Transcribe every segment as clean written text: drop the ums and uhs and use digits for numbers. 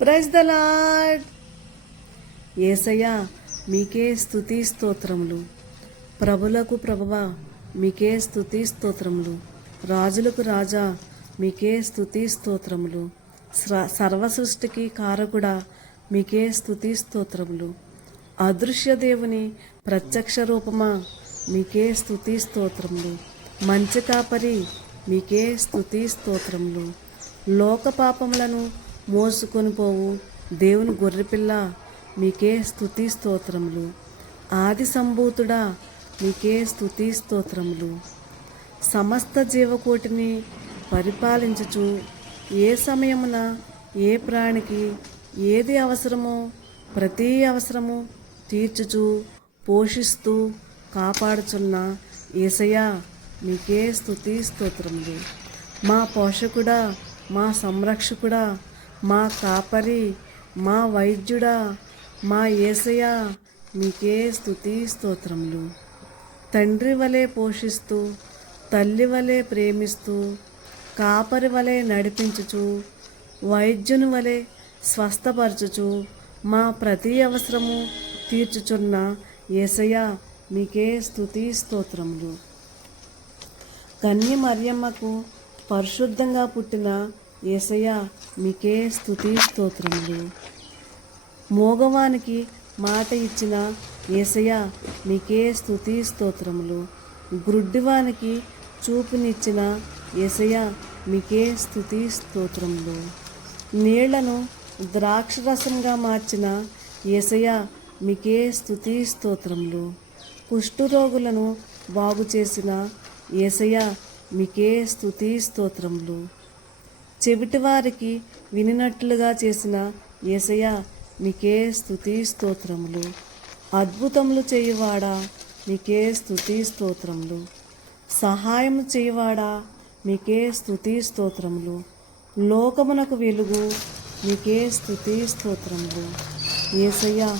Praise the lord. యేసయ్యా మీకే స్తుతి స్తోత్రములు. ప్రభులకు ప్రభువా మీకే స్తుతి స్తోత్రములు. రాజులకు రాజా మీకే స్తుతి స్తోత్రములు. సర్వ సృష్టికి కారకుడా మీకే స్తుతి స్తోత్రములు. అదృశ్య దేవుని ప్రత్యక్ష రూపమా మీకే స్తుతి స్తోత్రములు. మంచి కాపరి మీకే స్తుతి స్తోత్రములు. లోక పాపములను మోసుకొని పోవు దేవుని గొర్రెపిల్ల మీకే స్తుతి స్తోత్రములు. ఆది సంభూతుడా మీకే స్తుతి స్తోత్రములు. సమస్త జీవకోటిని పరిపాలించుచు ఏ సమయమున ఏ ప్రాణికి ఏది అవసరమో ప్రతి అవసరము తీర్చుచు పోషిస్తూ కాపాడుచున్న యేసయ్యా మీకే స్తుతి స్తోత్రములు. మా పోషకుడా, మా సంరక్షకుడా, మా కాపరి, మా వైద్యుడా, మా యేసయ్యా మీకే స్తుతి స్తోత్రములు. తండ్రి వలె పోషిస్తూ, తల్లి వలె ప్రేమిస్తూ, కాపరి వలె నడిపించుచు, వైద్యుని వలె స్వస్థపరచుచు, మా ప్రతి అవసరము తీర్చుచున్న యేసయ్యా మీకే స్తుతి స్తోత్రములు. కన్య మరియమ్మకు పరిశుద్ధంగా పుట్టిన యేసయ్యా మీకే స్తుతి స్తోత్రములు. మోగవానికి మాట ఇచ్చిన యేసయ్యా మీకే స్తుతి స్తోత్రములు. గ్రుడ్డివానికి చూపునిచ్చిన యేసయ్యా మీకే స్తుతి స్తోత్రములు. నీళ్లను ద్రాక్షరసంగా మార్చిన యేసయ్యా మీకే స్తుతి స్తోత్రములు. కుష్ఠరోగులను బాగు చేసిన యేసయ్యా మీకే స్తుతి స్తోత్రములు. చెవిటివారికి వినినట్లుగా చేసిన యేసయ్యా మీకే స్తుతి స్తోత్రములు. అద్భుతములు చేయువాడా మీకే స్తుతి స్తోత్రములు. సహాయం చేయువాడా మీకే స్తుతి స్తోత్రములు. లోకమునకు వెలుగు మీకే స్తుతి స్తోత్రములు. యేసయ్యా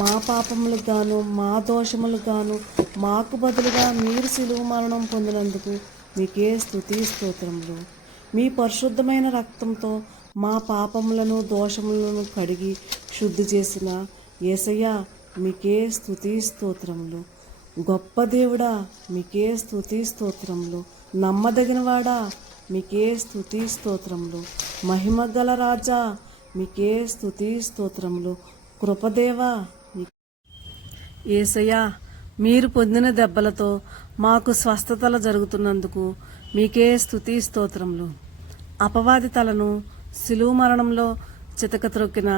మా పాపములకు గాను మా దోషములకు గాను మాకు బదులుగా మీరు సిలువ మరణం పొందినందుకు మీకే స్తుతి స్తోత్రములు. మీ పరిశుద్ధమైన రక్తంతో మా పాపములను దోషములను కడిగి శుద్ధి చేసిన యేసయ్యా మీకే స్తుతి స్తోత్రములు. గొప్ప దేవుడా మీకే స్తుతి స్తోత్రములు. నమ్మదగినవాడా మీకే స్తుతి స్తోత్రములు. మహిమగల రాజా మీకే స్తుతి స్తోత్రములు. కృపదేవా యేసయ్యా మీరు పొందిన దెబ్బలతో మాకు స్వస్థతలు జరుగుతున్నందుకు మీకే స్తుతి స్తోత్రములు. అపవాది తలను సిలువ మరణంలో చితకత్రొక్కిన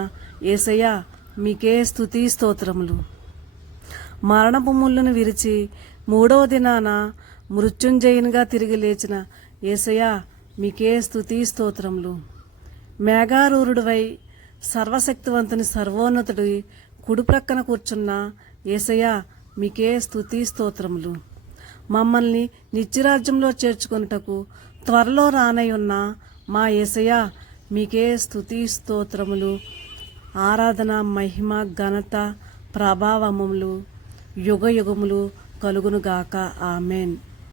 యేసయ్యా మీకే స్తుతి స్తోత్రములు. మరణపు ముళ్ళను విరిచి 3వ దినాన మృత్యుంజయునిగా తిరిగి లేచిన యేసయ్యా మీకే స్తుతి స్తోత్రములు. మేఘారూరుడివై సర్వశక్తివంతుని సర్వోన్నతుడి కుడి ప్రక్కన కూర్చున్న యేసయ్యా మీకే స్తుతి స్తోత్రములు. మమ్మల్ని నిత్యరాజ్యంలో చేర్చుకొనుటకు త్వరలో రానయ్యున్న మా యేసయ్యా మీకే స్తుతి స్తోత్రములు. ఆరాధన, మహిమ, ఘనత, ప్రభావములు యుగ యుగములు కలుగునుగాక. ఆమెన్.